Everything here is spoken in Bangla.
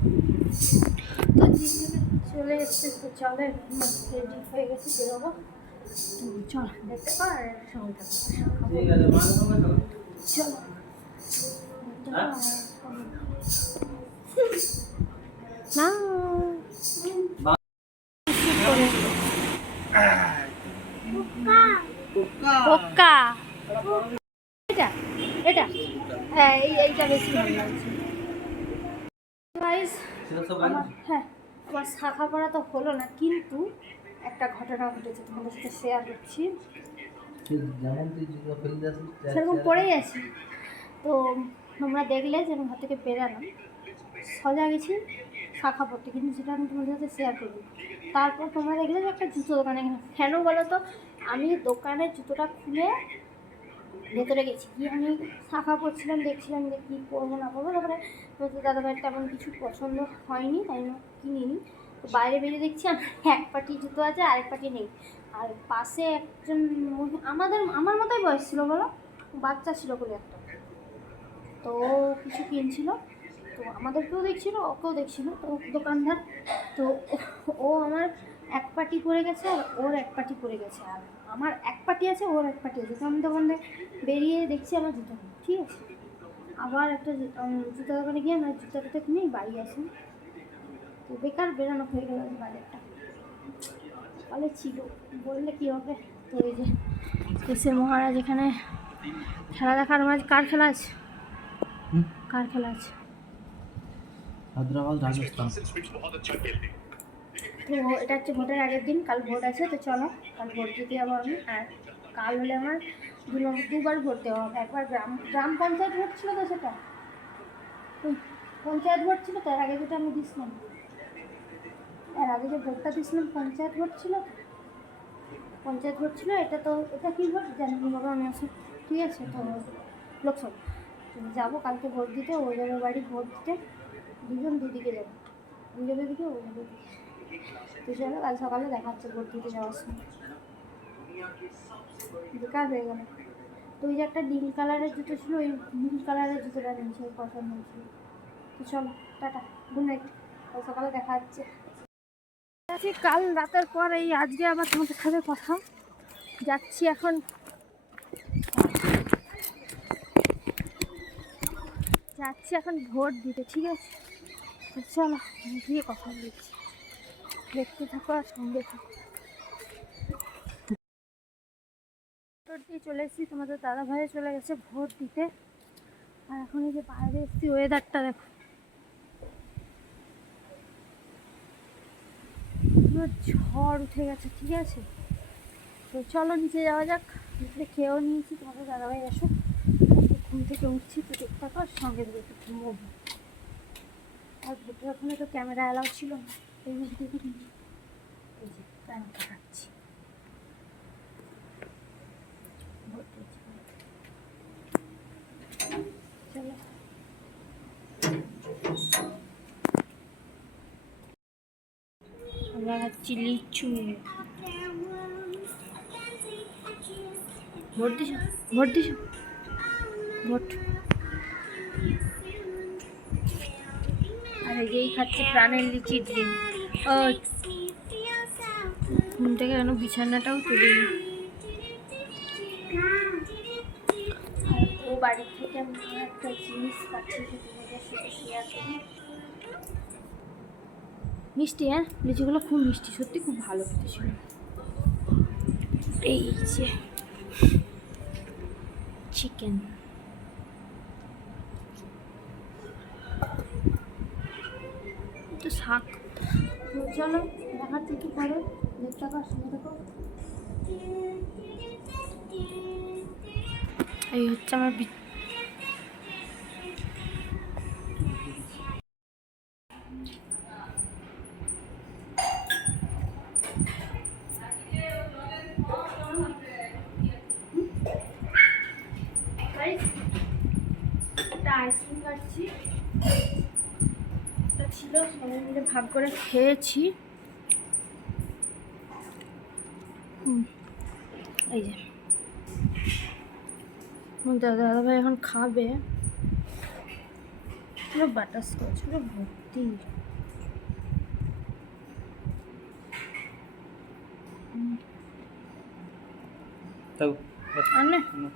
তো চলে এসছে, তো চলে রেডি হয়ে গেছে, বেরোবো। তো চল দেখতে পার সঙ্গে থাকবো, চলো না পোকা। এটা এটা হ্যাঁ, এইটা বেশি ভালো লাগছে। হ্যাঁ, আমার শাখা পড়া তো হলো না, কিন্তু একটা ঘটনা ঘটেছে, তোমাদের সাথে শেয়ার করছি। সেরকম পড়েই আছি। তো তোমরা দেখলে যে আমি ঘর থেকে বেরালাম, সজা গেছি শাখা পড়তে, কিন্তু সেটা আমি তোমাদের সাথে শেয়ার করি। তারপর তোমরা দেখলে যে একটা জুতো দোকানে, কেন বলো তো? আমি দোকানের জুতোটা খুলে ভেতরে গেছি, কি আমি শাখা পড়ছিলাম, দেখছিলাম যে কী করবো না করবো। তারপরে দাদাভাইয়ের তেমন কিছু পছন্দ হয়নি, তাই আমি কিনিনি। তো বাইরে বেরিয়ে দেখছি এক পাটি জুতো আছে, আরেক পাটি নেই। আর পাশে একজন আমার মতোই বয়স ছিল, বলো, বাচ্চা ছিল বলে একটা, তো কিছু কিনছিল, তো আমাদেরকেও দেখছিল, ওকেও দেখছিল। তো দোকানদার, তো ও আমার এক পাটি পড়ে গেছে আর ওর এক পাটি পড়ে গেছে, আর আমার এক পাটি আছে, ওর এক পাটি আছে। তো আমি দোকান থেকে বেরিয়ে দেখছি আমার জুতো নেই, ঠিক আছে। আবার একটা জুতো দোকানে গিয়ে আমার জুতোটা কিনেই বাড়ি আসি। তো বেকার বেরোনো হয়ে গেল বাজারটা, তাহলে ছিল বললে কী হবে। তো এই যে দেশের মহারাজ এখানে খেলা দেখার মাঝে, কার খেলা আছে? কার খেলা আছে? হায়দ্রাবাদ রাজস্থান। তো এটা হচ্ছে ভোটের আগের দিন, কাল ভোট আছে। তো চলো কাল ভোট দিতে যাবো আমি। আর কাল হলে আমার দুবার ভোট দেওয়া হবে। একবার গ্রাম পঞ্চায়েত ভোট ছিল, তো সেটা পঞ্চায়েত ভোট ছিল, তার আগে যেটা আমি দিয়েছিলাম, এর আগে যে ভোটটা দিয়েছিলাম পঞ্চায়েত ভোট ছিল, পঞ্চায়েত ভোট ছিল। এটা তো এটা কী ভোট জানি বাবা, আমি আসি, ঠিক আছে। তো লোকসভা যাবো কালকে ভোট দিতে, ওই যাবে বাড়ি ভোট দিতে, দুজন দুদিকে যাবো, ওই যাবে দিকে, ওই যাবে দিকে। তো চলো কাল সকালে দেখা হচ্ছে ভোট দিতে যাওয়ার সময়। বেকার হয়ে গেল। তো ওই যে একটা নীল কালারের জুতো ছিল, ওই নীল কালারের জুতোটা নিয়েছে, ওই পছন্দ হয়েছিল। তো চলো টাটা, গুড নাইট, কাল সকালে দেখা হচ্ছে। কাল রাতের পর এই আজকে আবার তোমাদের সাথে কথা, যাচ্ছি এখন, ভোট দিতে, ঠিক আছে। তো চলো গিয়ে কথা বলছি, দেখতে থাকো আর সঙ্গে থাকো। ভোট দিয়ে চলে এসেছি, তোমাদের দাদা ভাই চলে গেছে ভোট দিতে। আর এখন এই যে বাইরে এসেছি, ওয়েদারটা দেখো, পুরো ঝড় উঠে গেছে, ঠিক আছে। তো চলো নিচে যাওয়া যাক, নিচে খেয়েও নিয়েছি, তোমাদের দাদাভাই আসো, ঘুম থেকে উঠছি, তো দেখতে থাকো আর সঙ্গে দেখে ঘুমোবো। আর ভোটের ওখানে তো ক্যামেরা অ্যালাউ ছিল না, এই মুহূর্তে এই যে প্যান কাটাচ্ছি, ভোট দিচ্ছি। চলো আমরা খাচ্ছি লিচু। ভোট দিস, ভোট দিস, ভোট। আর এই খাচ্ছে প্রাণের লিচি ড্রিম। ও ঘুম থেকে কেন বিছানাটাও তুলি, আর ও বাড়ি থেকে আমি একটা জিনিস পাচ্ছি, শেয়ার করি। মিষ্টি, হ্যাঁ লিচিগুলো খুব মিষ্টি, সত্যি খুব ভালো খেতে ছিল। এই যে চিকেন, তো শাক। চলো দেখাচ্ছি একটু পরে, দেখতে থাকো, শুনে থাকো। এই হচ্ছে আমার একটা আইসক্রিম খাচ্ছি, একটা ছিল সবাই মিলে ভাগ করে খেয়েছি। এই যে দাদাভাই এখন খাবে, পুরো বাটারস্কচ পুরো ভর্তি। তাও আর না না